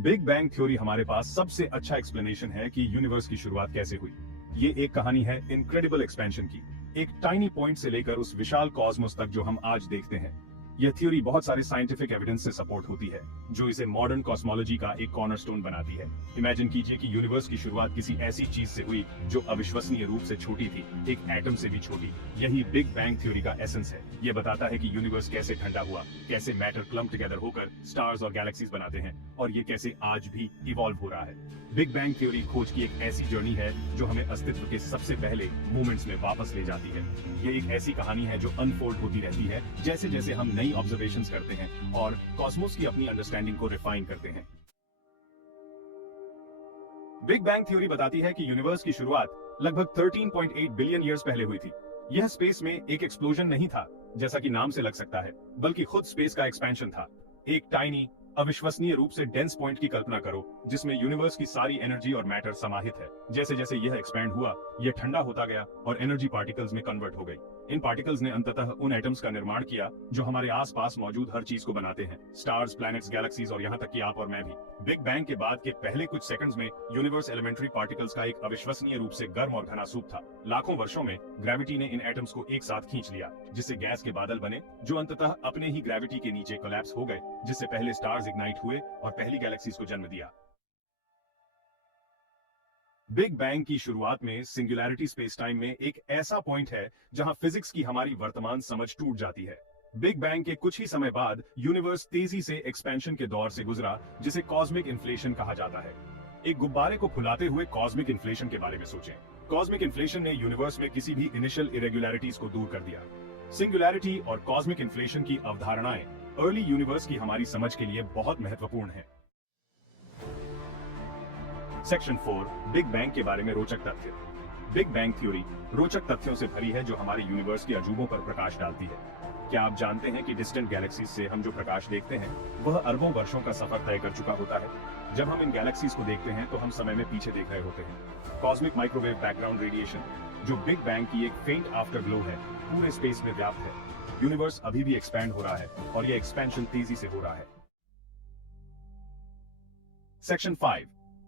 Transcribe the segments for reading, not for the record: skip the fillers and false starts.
Big bang theory हमारे पास सबसे अच्छा एक्सप्लेनेशन है कि यूनिवर्स की शुरुआत कैसे हुई। ये एक कहानी है इनक्रेडिबल एक्सपेंशन की, एक टाइनी पॉइंट से लेकर उस विशाल कॉस्मोस तक जो हम आज देखते हैं। यह थ्योरी बहुत सारे साइंटिफिक एविडेंस से सपोर्ट होती है, जो इसे मॉडर्न कॉस्मोलॉजी का एक कॉर्नरस्टोन बनाती है। इमेजिन कीजिए कि यूनिवर्स की शुरुआत किसी ऐसी चीज से हुई जो अविश्वसनीय रूप से छोटी थी, एक एटम से भी छोटी। यही बिग बैंग थ्योरी का एसेंस है। यह बताता है कि यूनिवर्स कैसे ठंडा हुआ, कैसे मैटर क्लम्प टुगेदर होकर स्टार्स और गैलेक्सीज बनाते हैं, और ये कैसे आज भी इवॉल्व हो रहा है। बिग बैंग थ्योरी खोज की एक ऐसी जर्नी है जो हमें अस्तित्व के सबसे पहले मोमेंट्स में वापस ले जाती है। ये एक ऐसी कहानी है जो अनफोल्ड होती रहती है जैसे जैसे हम नई ऑब्जर्वेशंस करते हैं और कॉस्मोस की अपनी अंडरस्टैंडिंग को रिफाइन करते हैं। बिग बैंग थ्योरी बताती है कि यूनिवर्स की शुरुआत लगभग 13.8 बिलियन ईयर्स पहले हुई थी। यह स्पेस में एक एक्सप्लोजन नहीं था, जैसा कि नाम से लग सकता है, बल्कि खुद स्पेस का एक्सपेंशन था। एक टाइनी, अविश्वसनीय रूप से डेंस पॉइंट की कल्पना करो, जिसमें यूनिवर्स की सारी एनर्जी और मैटर समाहित है। जैसे जैसे यह एक्सपैंड हुआ, यह ठंडा होता गया और एनर्जी पार्टिकल्स में कन्वर्ट हो गई। इन पार्टिकल्स ने अंततः उन एटम्स का निर्माण किया जो हमारे आसपास मौजूद हर चीज को बनाते हैं, स्टार्स, प्लैनेट्स, गैलेक्सीज और यहाँ तक कि आप और मैं भी। बिग बैंग के बाद के पहले कुछ सेकंड्स में यूनिवर्स एलिमेंट्री पार्टिकल्स का एक अविश्वसनीय रूप से गर्म और घना सूप था। लाखों वर्षों में ग्रेविटी ने इन एटम्स को एक साथ खींच लिया, जिससे गैस के बादल बने, जो अंततः अपने ही ग्रेविटी के नीचे कोलैप्स हो गए, जिससे पहले स्टार्स इग्नाइट हुए और पहली गैलेक्सीज को जन्म दिया। बिग बैंग की शुरुआत में सिंगुलैरिटी स्पेस टाइम में एक ऐसा पॉइंट है जहां फिजिक्स की हमारी वर्तमान समझ टूट जाती है। बिग बैंग के कुछ ही समय बाद यूनिवर्स तेजी से एक्सपेंशन के दौर से गुजरा, जिसे कॉस्मिक इन्फ्लेशन कहा जाता है। एक गुब्बारे को फुलाते हुए कॉस्मिक इन्फ्लेशन के बारे में सोचें। कॉस्मिक इन्फ्लेशन ने यूनिवर्स में किसी भी इनिशियल इरेगुलरिटीज को दूर कर दिया। सिंगुलैरिटी और कॉस्मिक इन्फ्लेशन की अवधारणाएं अर्ली यूनिवर्स की हमारी समझ के लिए बहुत महत्वपूर्ण है। सेक्शन 4, बिग बैंग के बारे में रोचक तथ्य। बिग बैंग थ्योरी रोचक तथ्यों से भरी है जो हमारे यूनिवर्स के अजूबों पर प्रकाश डालती है। क्या आप जानते हैं कि डिस्टेंट गैलेक्सीज से हम जो प्रकाश देखते हैं वह अरबों वर्षों का सफर तय कर चुका होता है। जब हम इन गैलेक्सीज को देखते हैं तो हम समय में पीछे देख रहे होते हैं। कॉस्मिक माइक्रोवेव बैकग्राउंड रेडिएशन, जो बिग बैंग की एक फेंट आफ्टर ग्लो है, पूरे स्पेस में व्याप्त है। यूनिवर्स अभी भी एक्सपैंड हो रहा है और यह एक्सपेंशन तेजी से हो रहा है। सेक्शन 5,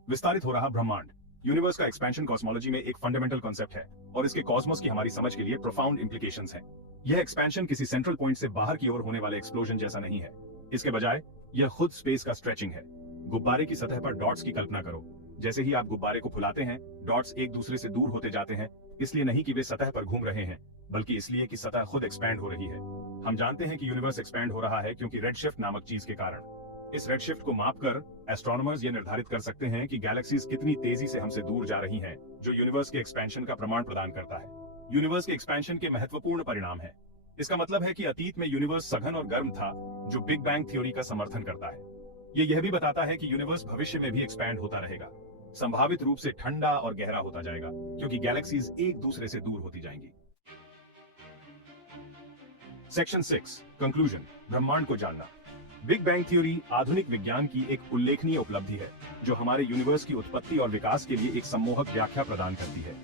विस्तारित हो रहा ब्रह्मांड। यूनिवर्स का एक्सपेंशन कॉस्मोलॉजी में एक फंडामेंटल कॉन्सेप्ट है और इसके कॉस्मोस की हमारी समझ के लिए प्रोफाउंड इंप्लीकेशंस हैं। यह एक्सपेंशन किसी सेंट्रल पॉइंट से बाहर की ओर होने वाले एक्सप्लोजन जैसा नहीं है। इसके बजाय यह खुद स्पेस का स्ट्रेचिंग है। गुब्बारे की सतह पर डॉट्स की कल्पना करो। जैसे ही आप गुब्बारे को फुलाते हैं, डॉट्स एक दूसरे से दूर होते जाते हैं, इसलिए नहीं कि वे सतह पर घूम रहे हैं, बल्कि इसलिए कि सतह खुद एक्सपैंड हो रही है। हम जानते हैं कि यूनिवर्स एक्सपैंड हो रहा है क्योंकि रेडशिफ्ट नामक चीज के कारण। इस रेडशिफ्ट को मापकर एस्ट्रोनॉमर्स ये निर्धारित कर सकते हैं कि गैलेक्सीज कितनी तेजी से हमसे दूर जा रही हैं, जो यूनिवर्स के एक्सपेंशन का प्रमाण प्रदान करता है। यूनिवर्स के एक्सपेंशन के महत्वपूर्ण परिणाम है। इसका मतलब है कि अतीत में यूनिवर्स सघन और गर्म था, जो बिग बैंग थ्योरी का समर्थन करता है। यह भी बताता है कि यूनिवर्स भविष्य में भी एक्सपैंड होता रहेगा, संभावित रूप से ठंडा और गहरा होता जाएगा, क्योंकि गैलेक्सीज एक दूसरे से दूर होती जाएंगी। सेक्शन 6, कंक्लूजन, ब्रह्मांड को जानना। बिग बैंग थ्योरी आधुनिक विज्ञान की एक उल्लेखनीय उपलब्धि है, जो हमारे यूनिवर्स की उत्पत्ति और विकास के लिए एक सम्मोहक व्याख्या प्रदान करती है।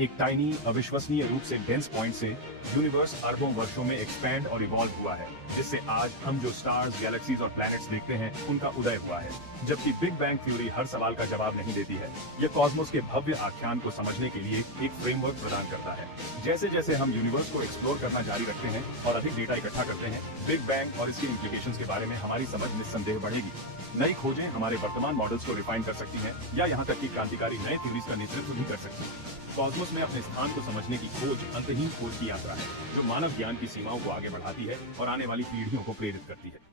एक टाइनी, अविश्वसनीय रूप से डेंस पॉइंट से यूनिवर्स अरबों वर्षों में एक्सपैंड और इवॉल्व हुआ है, जिससे आज हम जो स्टार्स, गैलेक्सीज और प्लैनेट्स देखते हैं उनका उदय हुआ है। जबकि बिग बैंग थ्योरी हर सवाल का जवाब नहीं देती है, यह कॉस्मोस के भव्य आख्यान को समझने के लिए एक फ्रेमवर्क प्रदान करता है। जैसे जैसे हम यूनिवर्स को एक्सप्लोर करना जारी रखते हैं और अधिक डेटा इकट्ठा करते हैं, बिग बैंग और इसकी इम्प्लीकेशंस के बारे में हमारी समझ निस्संदेह बढ़ेगी। नई खोजें हमारे वर्तमान मॉडल्स को रिफाइन कर सकती हैं या यहाँ तक कि क्रांतिकारी नए थ्योरीज का नेतृत्व भी कर सकती हैं। कॉस्मोस में अपने स्थान को समझने की खोज अंतहीन खोज की यात्रा है, जो मानव ज्ञान की सीमाओं को आगे बढ़ाती है और आने वाली पीढ़ियों को प्रेरित करती है।